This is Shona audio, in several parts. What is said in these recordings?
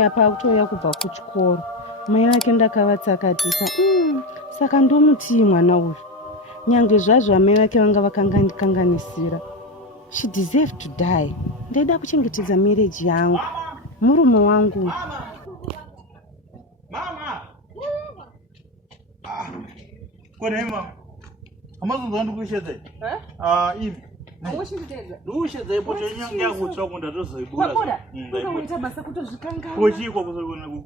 anoya pakutoya kubva kuchikoro. Mai vake ndakavatsakatisa. Saka ndomutii mwana uyu. Nyangwe zvazvo mai vake vanga vakanganisira. She deserved to die. Ndaida kuchengetedza marriage yangu. Murume wangu. Mama. Kone mama. Amazonzwa ndikushedza. Ivi. Awushidedza. Ndushedza ipoto nyanga yakutsa kunda tozoibura. Wakoda. Unoita basa kutozvikanga. Kochiko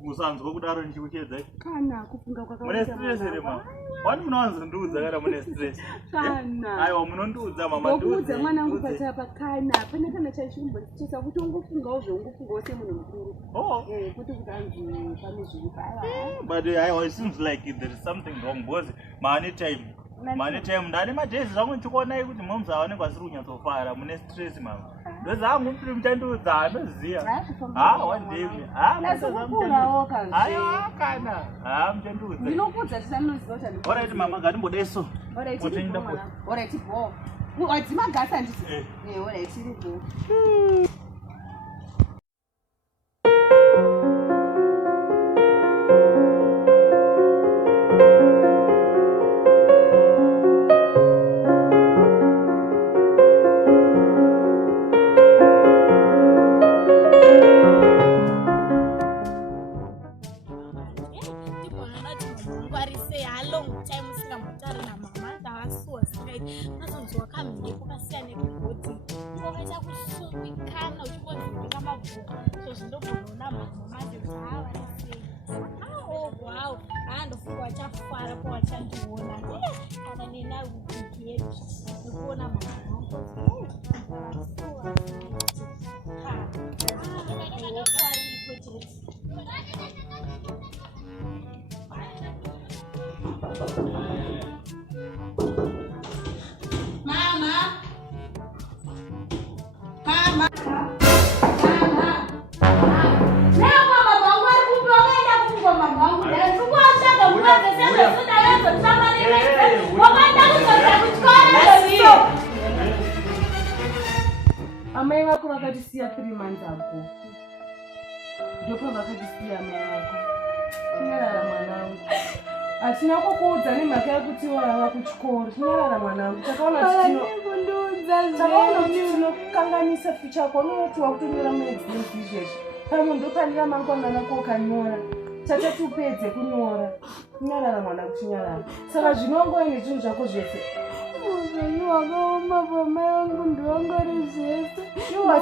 kusanzwa kudaro ndichikushedza. Kana kufunga kwakawanda. Mune stress mama. Wani munowanza ndudza kana mune stress. Kana. Aiwa munondudza mama ndudza. Ndudza mwana wangu pachapa kana. Pane kana chachimbo chisa kuti ungofungawo zveungofungawo semunhu mukuru. Kuti kutanzi pane zviri paya. But it seems like there is something wrong because many time ndane madezi zvangu ndichikuonai kuti momza vanenge vasiri kunyatsofara mune stress mama. Ndozangu mupiri muchandudza anoziya. One day. Kana. Muchandudza. Ndinokudza tisanoziva kuti. Alright mama ngatimbodai so. Alright. Alright bo. Wadzima gasa ndisi. Alright tiri bo. Amai vako vakatisiya 3 months ago. Ndipo vakatisiya amai vako. Tinyarara mwanangu. Atina kukuudza nemhaka yekuti wava kuchikoro. Tinyarara mwanangu. Takaona kuti tinokanganisa future yako. Unoti wakutonyorera muexam izvezvi. Pamwe ndopanira mangwana ako ukanyora. Tatupedze kunyora. Tinyarara mwanangu, tinyarara. Saka zvinongova nezvinhu zvako zvese. Upenyu hwakaoma pamai vangu ndivangori zvese.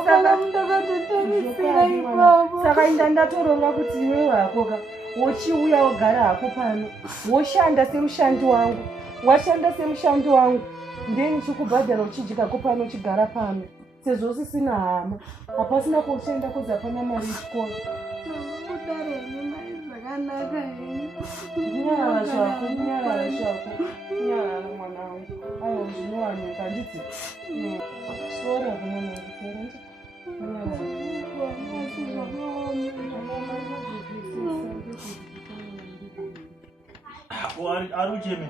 Saka mundakatotarisira ipapo. Saka ndatoronga kuti iwe wakoka wochiuya wogara hako pano. Woshanda semushandi wangu. Washanda semushandi wangu. Ndeni chikubhadhara uchijikako pano uchigara pano. Sezvo usisina hama. Hapasina kushanda kuza pana mari yechikoro. Kudareni mai zvakanaka henyu. Nyarara zvako, nyarara zvako. Nyarara mwanangu. Aiwa zvinowanika nditi. Sora kumwana kuferenza. Ari ucheme.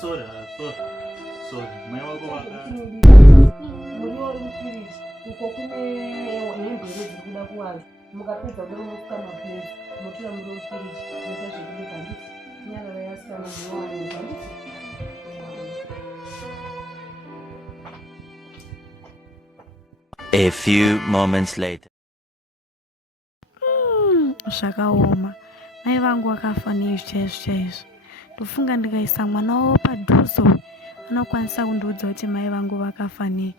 Sorry. Mai wako vaka. Muriwo mufiriji. Uko kune hembe dzirikuda kuwaza. Mukapedza kuromuka mapenzi. Mutora muriwo mufiriji. Muita zvekubika nditi. Nyarara yasikana zvinowanika nditi. A few moments later. Zvakaoma. Mai vangu vakafa chaizvo. Ndofunga ndikaisa mwana wavo padhuze anokwanisa kundiudza kuti mai vangu vakafa nei.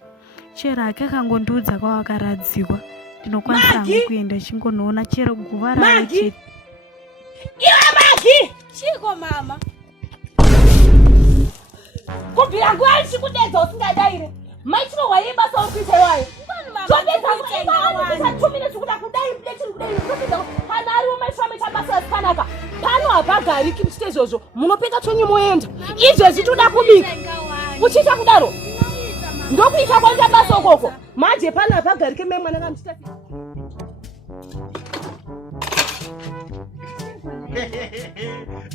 Chero akangondiudza kwavakaradzikwa. Ndinokwanisa kuenda chingonoona chero guva ravo chete. Iwe Magi! Chiko mama. Kubvira nguva ndichikudedza usingadaire. Mai chino waibasa ukuita iwayo. Zvondedza kuita 2 minutes kuda kudai chiri kudai. Kana ariwo maishame chabasa asikanaka. Pano hapagariki muchite izvozvo. Munopeka chonyi moenda. Izvezvi toda kubika. Uchiita kudaro. Ndokuita kwanja basa ukoko. Manje pano hapagariki mai mwana kamuchita.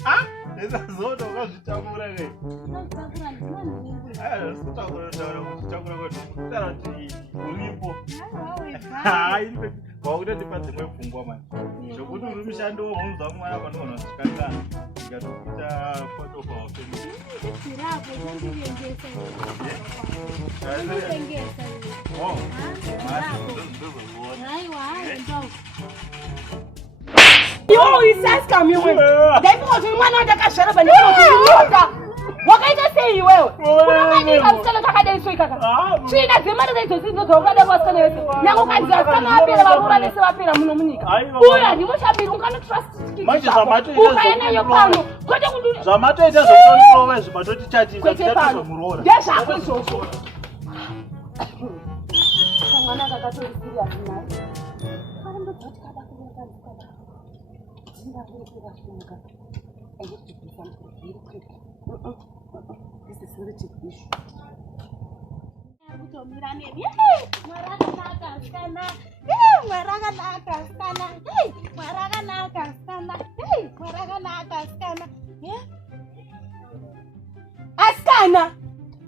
Ah, esa zona wakazvitakura kai. Kutakura kutaura kuti uripo. Kwakutotipa dzimwe pfungwa mani. Zvokuti uri mushando wounzwa mwana panoona zvikangana. Ndikatokuita photo paupenyu. Iwo uyisaska miwe. Ndaifunga kuti mwana ndakashara bani kuti wakaita sei iwewe? Unongani kamsana kakadai soi kaka. China dzemari dzaizosidzo dzokada kwasana yese. Nyango kanzira kana apera varura nese vapera muno munyika. Uya ndimushabiri ungano trust. Manje zvamato ita ukaenda yopano. Kwete kuti zvamato ita zvokutondirowa zvimatoti chatisa tichatomurora. Ndezvako izvozvo. Mwana kakatori serious naye. Kandodzati kada kunoka kada. Ndingakuita kunoka. I have to do something very quick. This is very cheap issue. Askana,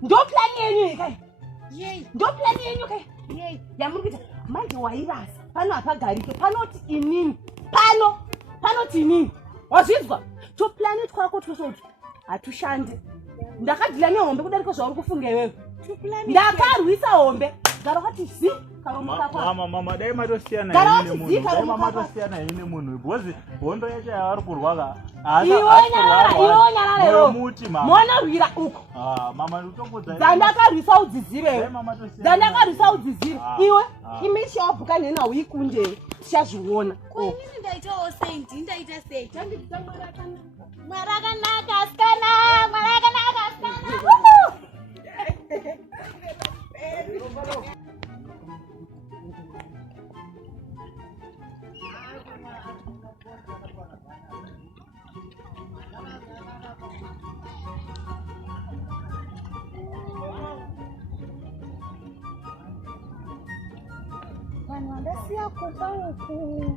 ndo plan yenyu kai. Ndo plan yenyu kai. Yamurikuita manje wairasa. Pano apagarike, panoti inini. Panoti inini. Wazvizwa? To planet kwako twosoti. Hatushande. Ndakadila nehombe kudarika zvauri kufunga iwewe. Ndakarwisa hombe. Gara wakati zi karomuka kwa. Mama dai matosiyana ine munhu. Dai mama tosiyana ine munhu. Because hondo yacho yavari kurwaka. Iwonyara lero. Mwana rwira uko. Mama utokudza. Zandakarwisa udzizive. Zandakarwisa udzizive. Iwe image yawabuka nena uyikunde. Tichazviona. Kwini ndaitawo sei? Ndaita sei? Mwarakanaka asikana. Vanhu vandasiya kuba uku.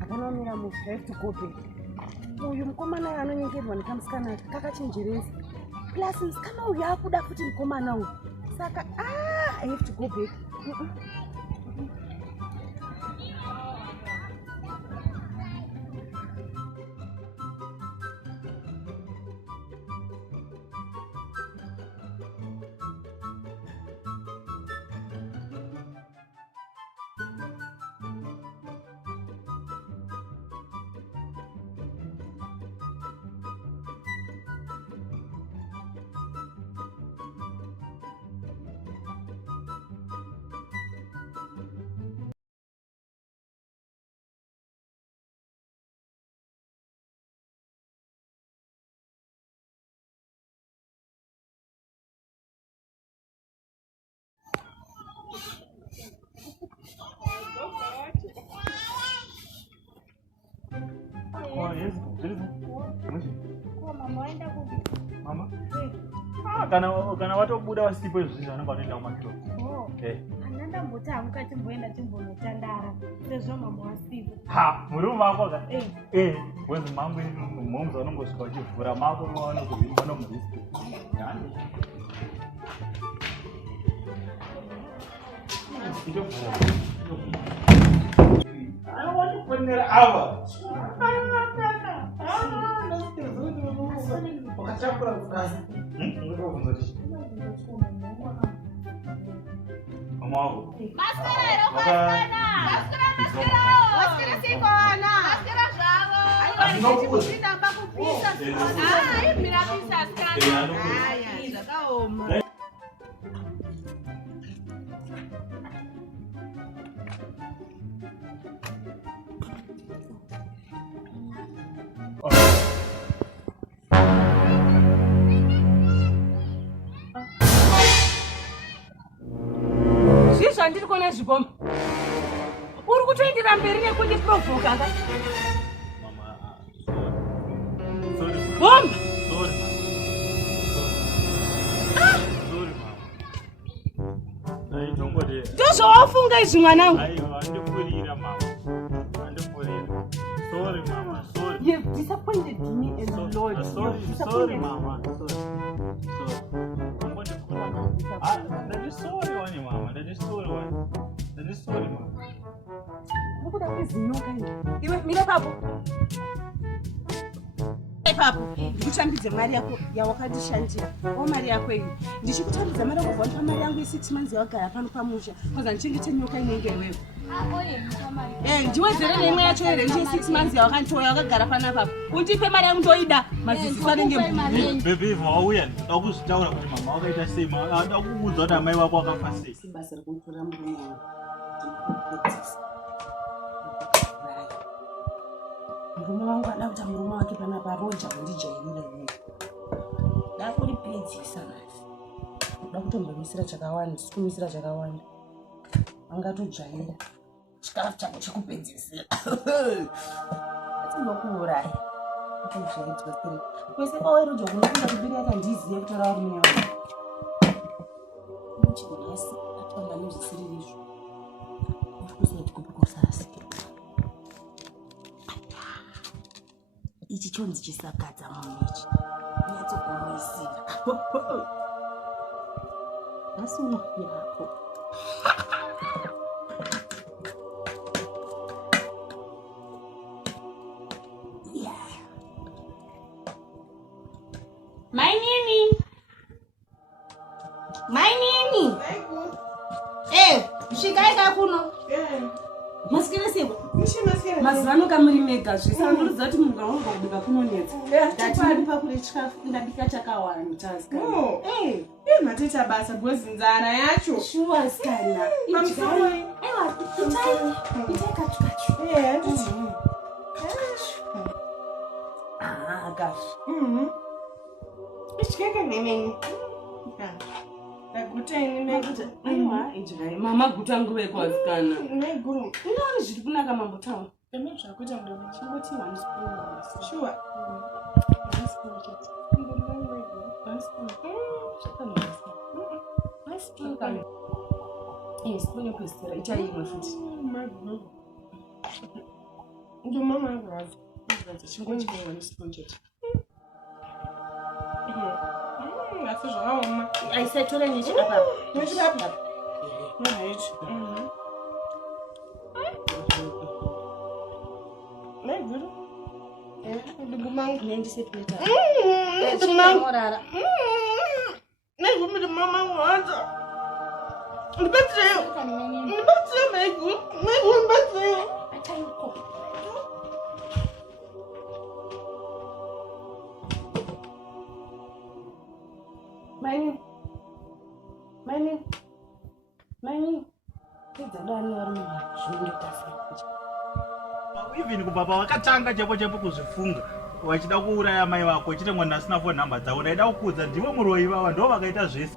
Akanomira musi, I have to go back. Uyu mukomana anonyengerwa nekamusikana kakachenjeresa. Plus musikana uyu akuda futi mukomana uyu. Saka I have to go back. Kana watobuda wasipo izvi zvanenge watoenda kumakiro. Ananda mboti amuka timboenda timbonotandara. Sezvo mama wasipo. Murume wako ka? Wezi mangu momza unongosvika uchivhura mako mwaona kuzvimba nomuriski. I don't want to put it out. Zvandiri kuona zviboma. Uri kutoendera mberi nekundiprovoka ka? Mama, sorry. Bomba! Sorry, mama. ndozvawafunga izvi mwanangu. Handipurira mama. Handipurira. Sorry mama, sorry. You've disappointed me and the Lord. Sorry mama. Sorry. That is sorry one mama. That is sorry one. That is sorry mama. Look at this no kind. Iwe mira papo. Papo, ndikuchambidze mari yako yawakandishandira. Mari yako iyi. Ndichikutambidza mari yako kubva mari yangu 6 months yawagara pano pamusha. Kwaza ndichengete nyoka inenge iwewe. Ndiwedzere nemwe yacho here ndiye 6 months yawakanditora yakagara pana papo. Undipe mari yangu ndoida. Mazizi anenge mbiri. Baby, wauya ndakuzvitaura kuti mama wakaita sei. Ndakuudza kuti amai vako wakafa sei. Simbasa rekutora murume wangu. Murume wangu ada kuti murume wake pana paroja kundijairira ine. Ndakuripedzisa masi. Ndoda kutombomisira chakawanda, sikumisira chakawanda. Angatojaira. Chikafu chako chekupedzisira. Atimbokuuraya. Atombokuuraya kiri. Kwese paweroja kunokunda kubiri yakandiziya kutora murume wangu. Muchinasi atamba nezvisiri izvo. Kusati kupikosasi. Ichi chonzi chisakadza munhu ichi. Nyatsokumisira. Asi umwe yako. My nini? Shikaika kuno. Masikira sebo. Mazano kamuri mega zvisanduridza kuti munhu wangu kubika kunonetsa. Ndati pakure chikafu ndabika chakawanda taska. Mateta basa bwezinzana yacho. Sure skana. Aiwa, itai kachu. Gosh. Ichikeke nemeni. Ndaguteni meguta. Aiwa, ijai. Mama guta nguve kwasikana. Meguru. Unaona zviri kunaka mambo town. Ndeme zvakuita ndombi. Chingoti 1 spoon. Sure. 1 spoon chete. Spoon yokwestera ichaimwe futi. Ndo mama angazi. Chingoti 1 spoon chete. Asi zvakaoma. Aisatora nechi apa. Nechi apa. Nechi. Meguru. Ndugumangu Nendise pleta. Chikamorara. Meguru ndi mama wangu. Ndibatsire. Ndibatsire Meguru. Meguru ndibatsire. Ataiko. Mani. Idzadani vari munhu zvinonditasa. Even kubva pavakatanga chapo kuzvifunga vachida kuuraya mai vako chite mwana asina phone number dzavo ndaida kukuudza ndiwe muroyi vava ndo vakaita zvese.